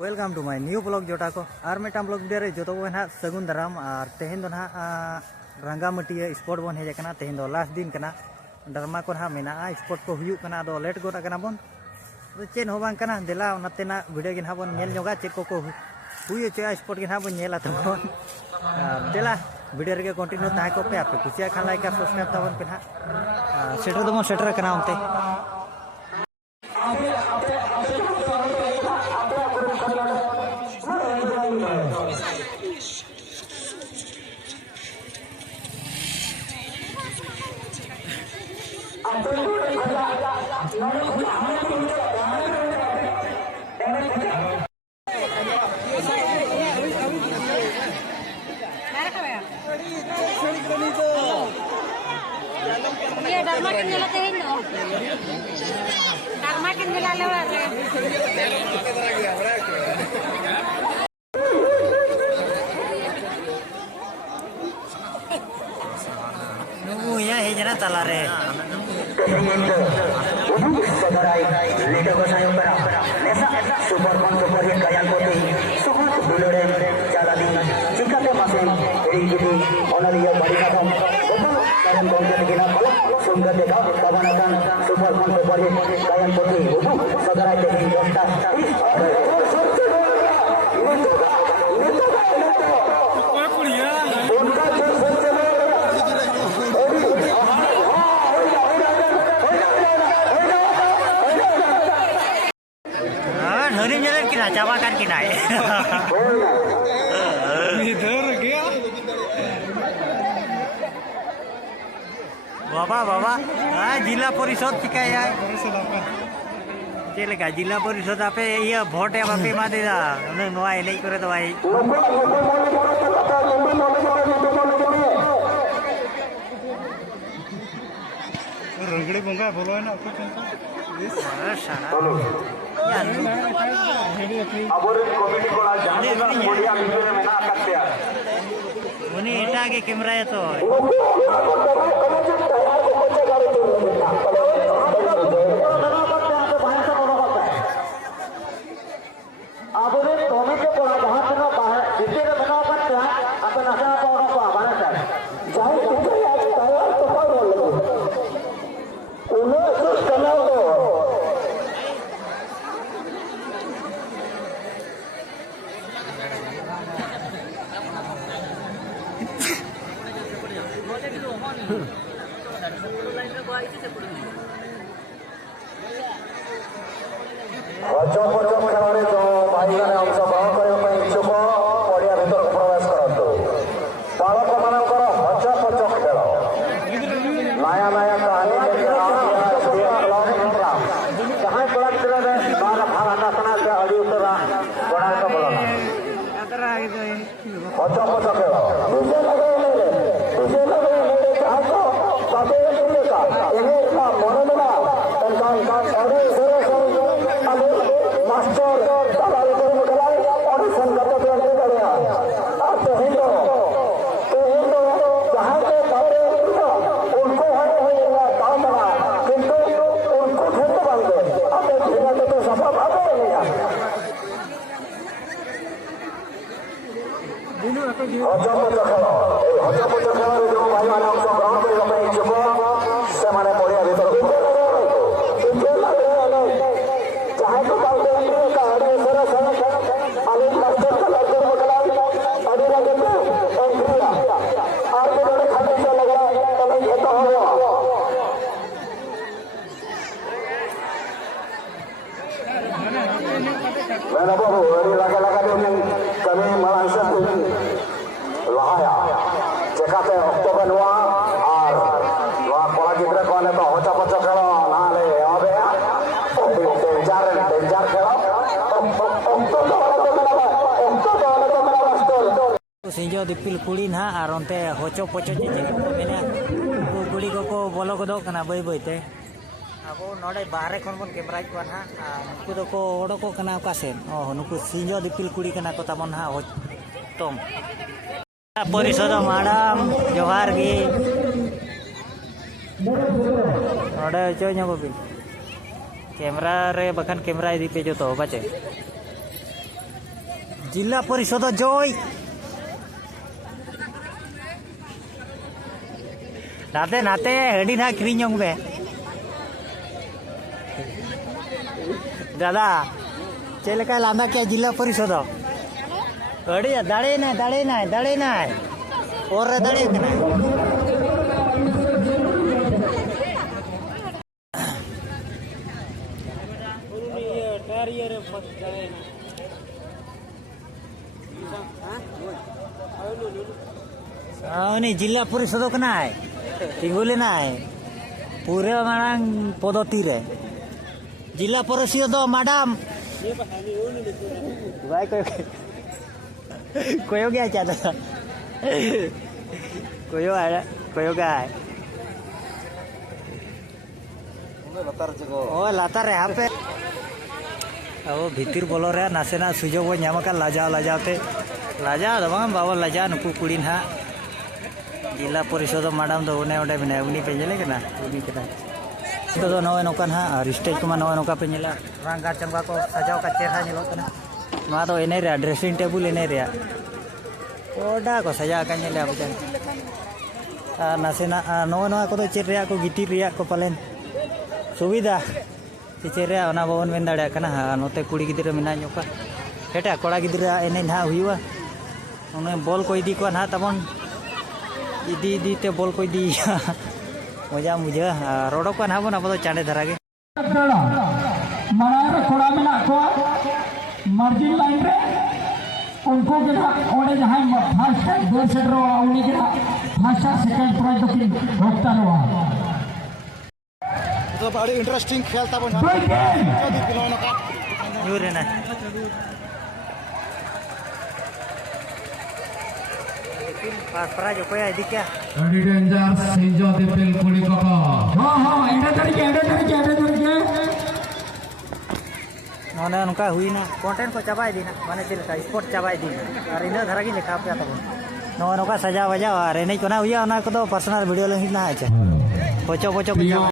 Welcome to my new blog जोटा को और मेटा ब्लॉग वीडियो जो को ना सगुन दाराम और तेहन ना रंगामटिया स्पोर्ट बन हेजना तेहन लास्ट दिन कना डरमा को ना मेना स्पोर्ट को हुयु कना दो लेट गोट कना बन तो चेन हो बांग कना देला नतेना वीडियो के ना बन नेल जोगा चेक को हुयु चे स्पोर्ट के ना बन नेला तो देला वीडियो रे कंटिन्यू ताहे को पे आप कुसिया खान लाइक सब्सक्राइब तबन पे ना सेटर दमो सेटर कना उनते Dharma kan nyala tehin no. Dharma kan nyala lewat. nunggu ya hejana talare. Super super kayan putih, suhut dulure jalani, cikate masih ini onalia barikadam, dalam konsep kita kalau sungguh tidak kawan-kawan super super kayan putih, saudara jadi dosta. Harim जलन की राजावा कर की नाय इधर गया बाबा बाबा जिला परिषद चिकाया चलेगा जिला परिषद आपे ये वोट है बापे मा देदा नोआ एने करे तो भाई रंगड़ी बंगा बोलो है ना कुछ उन्हें एटा के कैमरा है तो सिंजो दिपिल कुड़ी ना और उनते होचो पोचो चेचे को मेने कुड़ी को बोलो को दो कना बई बईते अब नोड़े बाहर खन बन कैमरा को ना नुकु दो को ओडोको कना का सेन नुकु सिंजो दिपिल कुड़ी कना को तबन हा तम परिषद मैडम जोहार गे नोड़े चो ᱧᱚᱜ बिन कैमरा रे बखान कैमरा इदी पे जो तो बाचे जिला परिषद जय नाते नाते हडी ना क्रीन बे दादा चेलका लांदा क्या जिला परिषद हडी दाड़े ना और दाड़े कना जिला परिषद कना तिंगुलेना पूरे मांग पद्धति रे जिला परिषद मैडम भाई कोयो गया क्या था कोयो गया ओ लातार रे यहाँ पे अब भीतर बोलो रे नासेना सुजोग वो ᱧᱟᱢᱟᱠᱟ लाजाते लाजा दो बांग बाबा लाजा नुकु कुड़ी ना जिला परिषद मैडम दो उन्हें उन्हें बिना उन्हीं पे चले ना उन्हीं के ना तो नवे नौकान हाँ रिस्टेज को नवे नौका पे चला रंगा चंगा को सजाव का चेहरा चलो ना वहाँ तो इन्हें रे ड्रेसिंग टेबल इन्हें रे ओडा को सजा का चले अब चल नासेना नवे नवा को तो चेर रे को गिटी रे को पालन सुविधा चेर रे ना बावन मेन दाड़ा कना नोते कुड़ी गिद्रा मेना ᱧᱚᱠᱟ हेटा कोड़ा गिद्रा एने ना हुआ उन्हें बॉल को इदी को ना तबन इदी ते बॉल को इदी मजा मुझे रोडो को ना बन अब तो चांडे धरा के मार कोड़ा मेना को मार्जिन लाइन रे उनको के ओडे जहां फर्स्ट गोल सेटर उनी के फर्स्ट सेकंड प्राइज तो किन भोक्ता रो तो बड़ी इंटरेस्टिंग खेल था बन यूरे ना पारा जो कोई आदि क्या अडी डेंजर सिंजो दिपिल कुड़ी को हां एंडे तरीके नोने उनका हुई ना कंटेंट को चबाई दी ना माने चल का स्पोर्ट चबाई दी और इन धरा की लिखा पे तब नोने का सजा वजा और एने को ना हुई ना को तो पर्सनल वीडियो लगी ना है पोचो